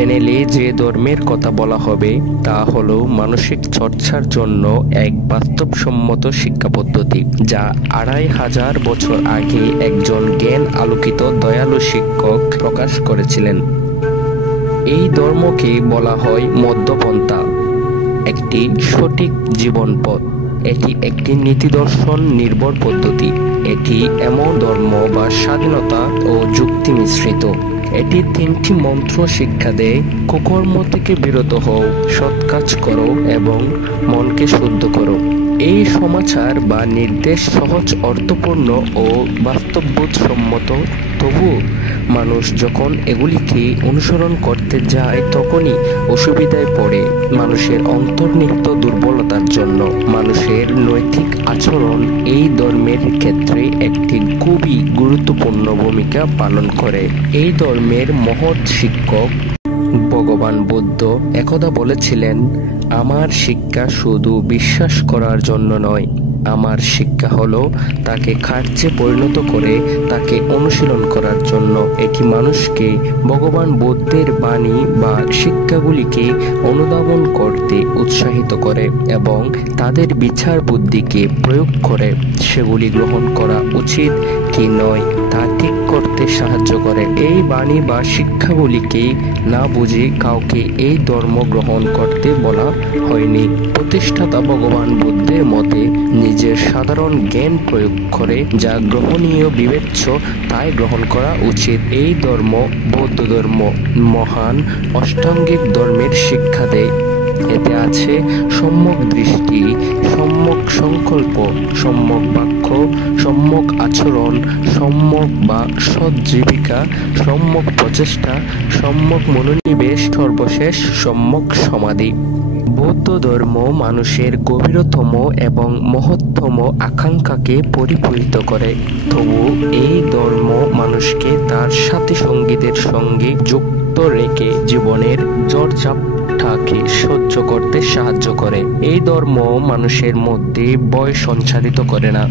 চ্যানেলে যে ধর্মের কথা বলা হবে তা হলো মানসিক চর্চার জন্য এক বাস্তবসম্মত শিক্ষা পদ্ধতি, যা 2500 বছর আগে একজন জ্ঞান আলোকিত দয়ালু শিক্ষক প্রকাশ করেছিলেন। এই ধর্মকে বলা হয় মধ্যপন্থা, একটি সঠিক জীবন পথ। এটি একটি নীতিদর্শন নির্ভর পদ্ধতি। এটি এমন ধর্ম বা স্বাধীনতা ও যুক্তি মিশ্রিত। এটি 3টি মন্ত্র শিক্ষা দেয়: কুকর্ম থেকে বিরত হও, সৎ কাজ করো এবং মনকে শুদ্ধ করো। এই সমাচার বা নির্দেশ সহজ, অর্থপূর্ণ ও বাস্তববোধসম্মত। তবু মানুষ যখন এগুলিকে অনুসরণ করতে যায় তখনই অসুবিধায় পড়ে, মানুষের অন্তর্নিহিত দুর্বলতার জন্য। মানুষের নৈতিক আচরণ এই ধর্মের ক্ষেত্রে একটি খুবই গুরুত্বপূর্ণ ভূমিকা পালন করে। এই ধর্মের মহৎ শিক্ষক ভগবান বুদ্ধ একদা বলেছিলেন, আমার শিক্ষা শুধু বিশ্বাস করার জন্য নয়, আমার শিক্ষা হলো তাকে কার্যে পরিণত করে তাকে অনুশীলন করার জন্য। এটি মানুষকে ভগবান বুদ্ধের বাণী বা শিক্ষাগুলিকে অনুধাবন করতে উৎসাহিত করে এবং তাদের বিচার বুদ্ধিকে প্রয়োগ করে সেগুলি গ্রহণ করা উচিত কি নয় তা ঠিক করতে সাহায্য করে। এই বাণী বা শিক্ষাগুলিকে না বুঝে কাউকে এই ধর্ম গ্রহণ করতে বলা হয়নি। প্রতিষ্ঠাতা ভগবান বুদ্ধের মতে নিজের সাধারণ জ্ঞান প্রয়োগ করে যা গ্রহণীয় বিবেচ্য তাই গ্রহণ করা উচিত। এই ধর্ম, বৌদ্ধ ধর্ম, মহান অষ্টাঙ্গিক ধর্মের শিক্ষা দেয়। এতে আছে সম্যক দৃষ্টি, সম্যক সংকল্প, সম্যক বাক্য, সম্যক আচরণ, সম্যক বা সৎ জীবিকা, সম্যক প্রচেষ্টা, সম্যক মনোনিবেশ, সর্বশেষ সম্যক সমাধি। বৌদ্ধ ধর্ম মানুষের গভীরতম এবং মহত্তম আকাঙ্ক্ষাকে পরিপূরিত করে। তবু এই ধর্ম মানুষকে তার সাথী সঙ্গীদের সঙ্গে যুক্ত রেখে জীবনের ঝড়ঝাপটাকে সহ্য করতে সাহায্য করে। এই ধর্ম মানুষের মধ্যে ভয় সঞ্চারিত করে না।